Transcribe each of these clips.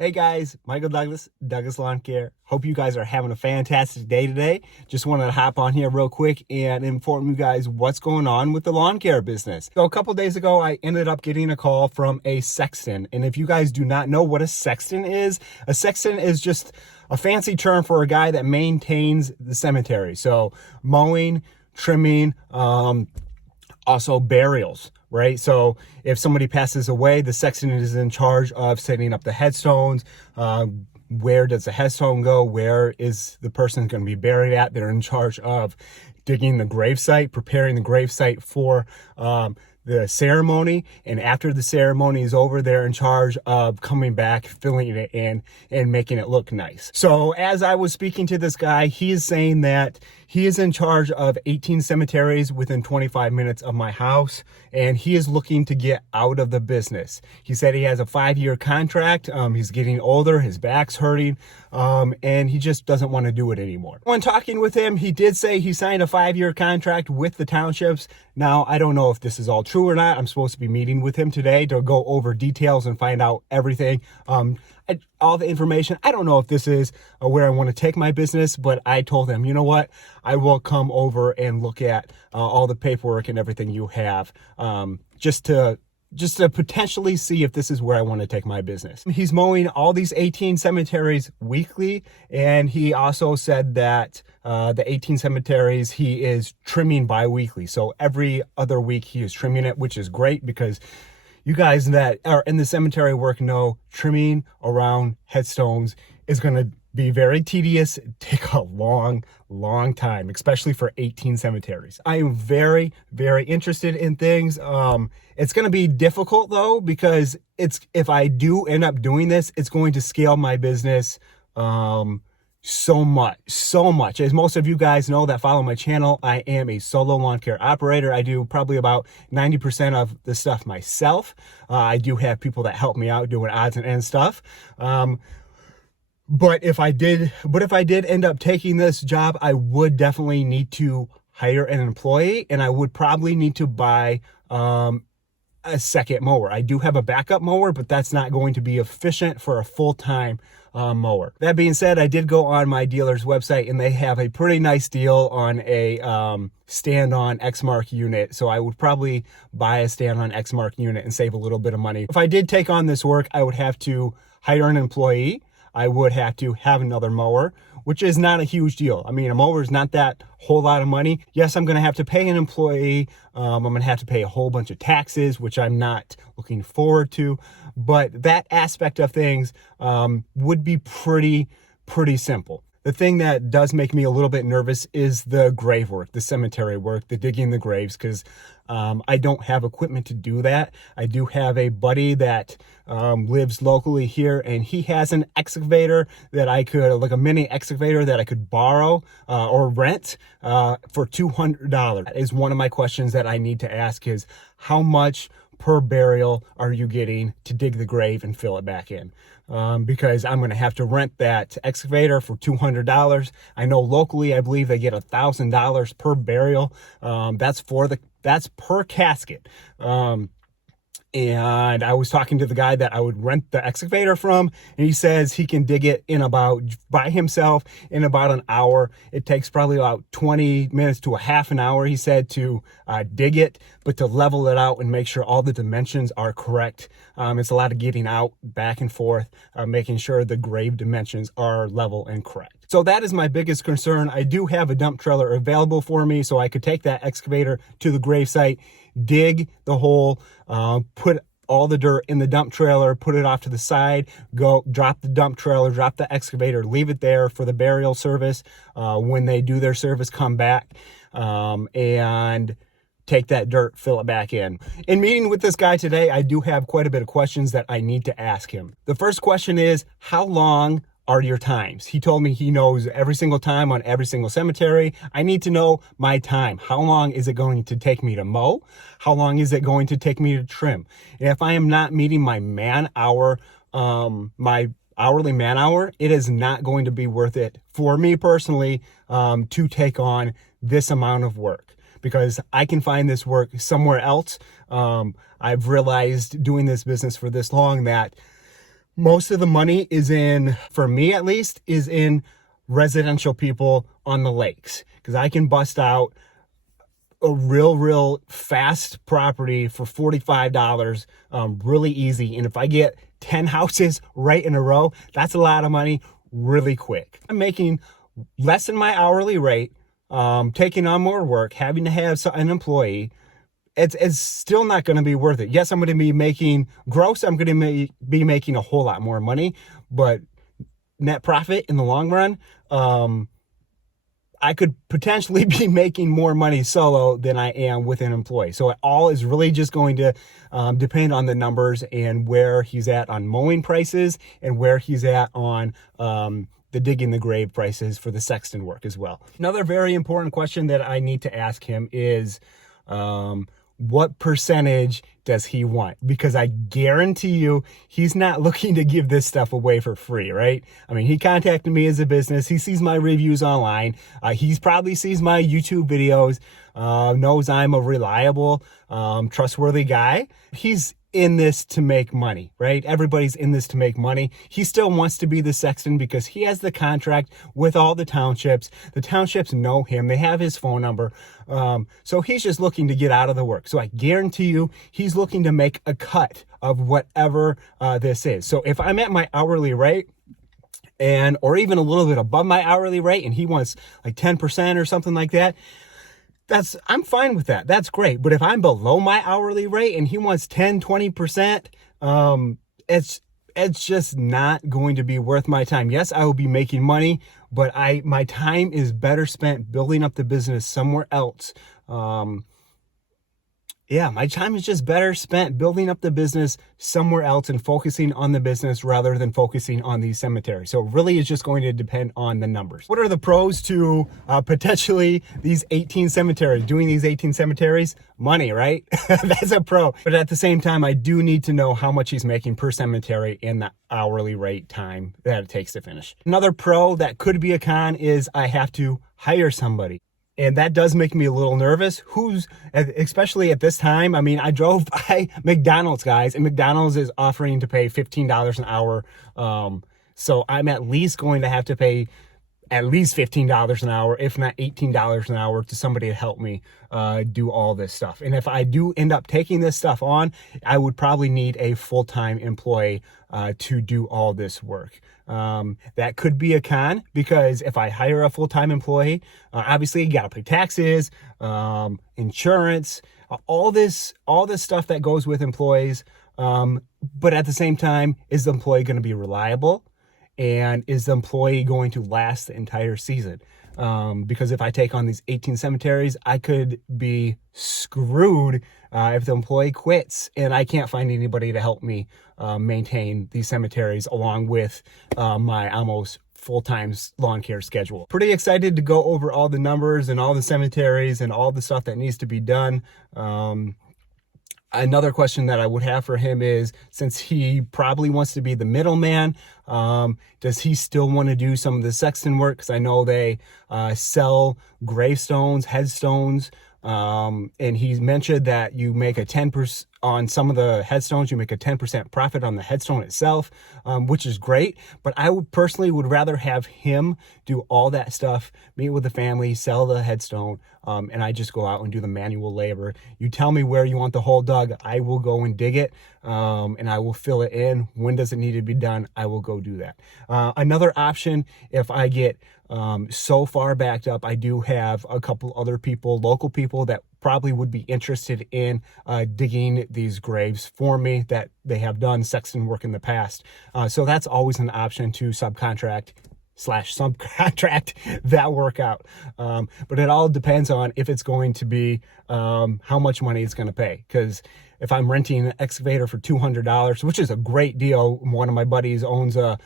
Hey guys, Michael Douglas, Douglas Lawn Care. Hope you guys are having a fantastic day today. Just wanted to hop on here real quick and inform you guys what's going on with the lawn care business. So a couple days ago, I ended up getting a call from a sexton. And if you guys do not know what a sexton is just a fancy term for a guy that maintains the cemetery. So mowing, trimming, also burials, right? So if somebody passes away, the sexton is in charge of setting up the headstones. Where does the headstone go? Where is the person going to be buried at? They're in charge of digging the gravesite, preparing the gravesite for the ceremony. And after the ceremony is over, they're in charge of coming back, filling it in, and making it look nice. So as I was speaking to this guy, he is saying that he is in charge of 18 cemeteries within 25 minutes of my house, and he is looking to get out of the business. He said he has a 5-year contract. He's getting older, his back's hurting, and he just doesn't want to do it anymore. When talking with him, he did say he signed a 5-year contract with the townships. Now, I don't know if this is all true or not. I'm supposed to be meeting with him today to go over details and find out everything. All the information. I don't know if this is where I want to take my business, but I told him, you know what? I will come over and look at all the paperwork and everything you have, just to potentially see if this is where I want to take my business. He's mowing all these 18 cemeteries weekly, and he also said that the 18 cemeteries he is trimming bi-weekly. So every other week he is trimming it, which is great because you guys that are in the cemetery work know trimming around headstones is going to be very tedious, take a long time, especially for 18 cemeteries. I am very, very interested in things. It's going to be difficult though, because if I do end up doing this, it's going to scale my business so much. As most of you guys know that follow my channel, I am a solo lawn care operator. I do probably about 90% of the stuff myself. I do have people that help me out doing odds and ends stuff. But if I did end up taking this job, I would definitely need to hire an employee, and I would probably need to buy a second mower. I do have a backup mower, but that's not going to be efficient for a full-time mower. That being said, I did go on my dealer's website, and they have a pretty nice deal on a stand-on Exmark unit. So I would probably buy a stand-on Exmark unit and save a little bit of money. If I did take on this work, I would have to hire an employee. I would have to have another mower, which is not a huge deal. I mean, a mower is not that whole lot of money. Yes, I'm going to have to pay an employee. I'm going to have to pay a whole bunch of taxes, which I'm not looking forward to. But that aspect of things would be pretty simple. The thing that does make me a little bit nervous is the grave work, the cemetery work, the digging the graves, because I don't have equipment to do that. I do have a buddy that lives locally here, and he has an excavator that I could, like a mini excavator that I could borrow or rent for $200. That is one of my questions that I need to ask is how much per burial are you getting to dig the grave and fill it back in? Because I'm going to have to rent that excavator for $200. I know locally, I believe they get $1,000 per burial. That's per casket. And I was talking to the guy that I would rent the excavator from, and he says he can dig it by himself in about an hour. It takes probably about 20 minutes to a half an hour, he said, to dig it, but to level it out and make sure all the dimensions are correct. It's a lot of getting out, back and forth, making sure the grave dimensions are level and correct. So that is my biggest concern. I do have a dump trailer available for me, so I could take that excavator to the grave site, dig the hole, put all the dirt in the dump trailer, put it off to the side, go drop the dump trailer, drop the excavator, leave it there for the burial service. When they do their service, come back and take that dirt, fill it back in. In meeting with this guy today, I do have quite a bit of questions that I need to ask him. The first question is, how long are your times? He told me he knows every single time on every single cemetery. I need to know my time. How long is it going to take me to mow? How long is it going to take me to trim? And if I am not meeting my man hour, my hourly man hour, it is not going to be worth it for me personally to take on this amount of work, because I can find this work somewhere else. I've realized doing this business for this long that most of the money is in, for me at least, is in residential people on the lakes, because I can bust out a real fast property for $45 really easy. And if I get 10 houses right in a row, that's a lot of money really quick. I'm making less than my hourly rate, taking on more work, having to have an employee. It's still not going to be worth it. Yes, I'm going to be making gross, I'm going to be making a whole lot more money, but net profit in the long run, I could potentially be making more money solo than I am with an employee. So it all is really just going to depend on the numbers and where he's at on mowing prices and where he's at on the digging the grave prices for the Sexton work as well. Another very important question that I need to ask him is, what percentage does he want? Because I guarantee you, he's not looking to give this stuff away for free, right? I mean, he contacted me as a business. He sees my reviews online. He probably sees my YouTube videos, knows I'm a reliable, trustworthy guy. He's in this to make money, right? Everybody's in this to make money. He still wants to be the sexton because he has the contract with all the townships. The townships know him. They have his phone number. So he's just looking to get out of the work. So I guarantee you, he's looking to make a cut of whatever this is. So if I'm at my hourly rate, or even a little bit above my hourly rate, and he wants like 10% or something like that, I'm fine with that. That's great. But if I'm below my hourly rate and he wants 10, 20%, it's just not going to be worth my time. Yes, I will be making money, but my time is better spent building up the business somewhere else. My time is just better spent building up the business somewhere else and focusing on the business rather than focusing on these cemeteries. So it really is just going to depend on the numbers. What are the pros to potentially these 18 cemeteries, doing these 18 cemeteries? Money, right? That's a pro. But at the same time, I do need to know how much he's making per cemetery and the hourly rate time that it takes to finish. Another pro that could be a con is I have to hire somebody. And that does make me a little nervous. Especially at this time, I mean, I drove by McDonald's, guys, and McDonald's is offering to pay $15 an hour. So I'm at least going to have to pay at least $15 an hour, if not $18 an hour, to somebody to help me do all this stuff. And if I do end up taking this stuff on, I would probably need a full-time employee to do all this work. That could be a con, because if I hire a full-time employee, obviously you got to pay taxes, insurance, all this stuff that goes with employees. But at the same time, is the employee going to be reliable? And is the employee going to last the entire season? Because if I take on these 18 cemeteries, I could be screwed if the employee quits and I can't find anybody to help me maintain these cemeteries along with my almost full-time lawn care schedule. Pretty excited to go over all the numbers and all the cemeteries and all the stuff that needs to be done. Another question that I would have for him is, since he probably wants to be the middleman, does he still want to do some of the Sexton work? Because I know they sell gravestones, headstones, and he's mentioned that you make a 10% on some of the headstones, you make a 10% profit on the headstone itself, which is great. But I would personally rather have him do all that stuff, meet with the family, sell the headstone, and I just go out and do the manual labor. You tell me where you want the hole dug, I will go and dig it, and I will fill it in. When does it need to be done? I will go do that. Another option, if I get so far backed up, I do have a couple other people, local people, that probably would be interested in digging these graves for me, that they have done Sexton work in the past. So that's always an option to subcontract that work out. But it all depends on if it's going to be how much money it's going to pay. Because if I'm renting an excavator for $200, which is a great deal, one of my buddies owns a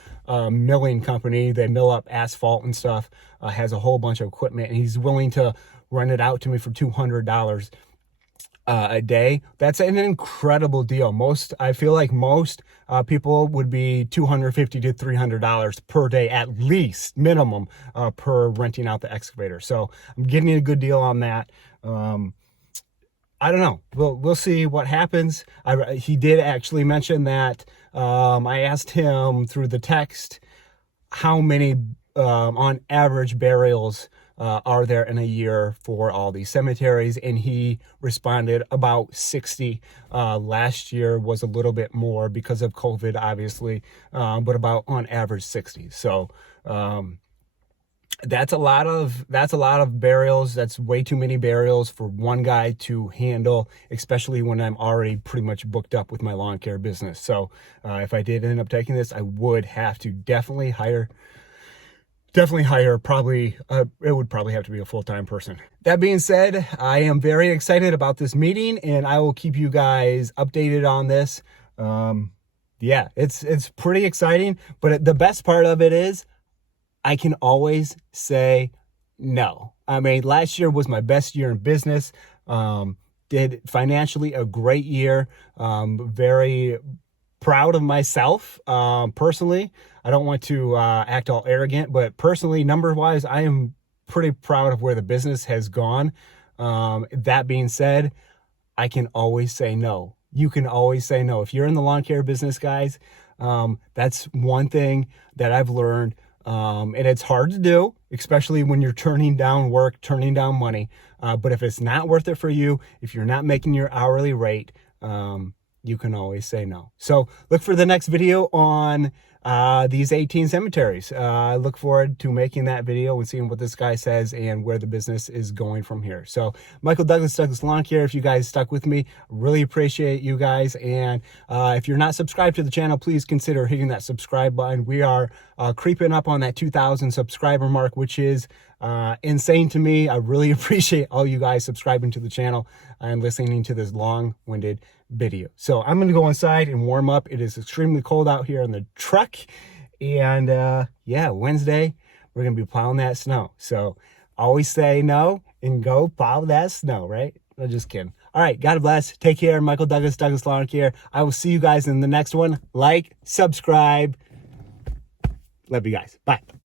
milling company. They mill up asphalt and stuff, has a whole bunch of equipment, and he's willing to rent it out to me for $200 a day. That's an incredible deal. I feel like most people would be $250 to $300 per day, at least minimum, per renting out the excavator. So I'm getting a good deal on that. I don't know. We'll see what happens. He did actually mention that I asked him through the text how many, on average, burials are there in a year for all these cemeteries, and he responded about 60. Last year was a little bit more because of COVID, obviously, but about on average 60. So that's a lot of burials. That's way too many burials for one guy to handle, especially when I'm already pretty much booked up with my lawn care business. So if I did end up taking this, I would have to definitely hire probably, it would probably have to be a full-time person. That being said, I am very excited about this meeting, and I will keep you guys updated on this. Yeah, it's pretty exciting, but the best part of it is I can always say no. I mean, last year was my best year in business. Did financially a great year. Very proud of myself, personally. I don't want to act all arrogant, but personally, number-wise, I am pretty proud of where the business has gone. That being said, I can always say no. You can always say no. If you're in the lawn care business, guys, that's one thing that I've learned. And it's hard to do, especially when you're turning down work, turning down money. But if it's not worth it for you, if you're not making your hourly rate, you can always say no. So look for the next video on these 18 cemeteries. I look forward to making that video and seeing what this guy says and where the business is going from here. So Michael Douglas Lawn Care, if you guys stuck with me, really appreciate you guys. And if you're not subscribed to the channel, please consider hitting that subscribe button. We are creeping up on that 2,000 subscriber mark, which is insane to me. I really appreciate all you guys subscribing to the channel and listening to this long-winded video. So I'm going to go inside and warm up. It is extremely cold out here in the truck. And yeah, Wednesday, we're going to be plowing that snow. So always say no and go plow that snow, right? I'm just kidding. All right, God bless. Take care. Michael Douglas Lawn Care. I will see you guys in the next one. Like, subscribe. Love you guys. Bye.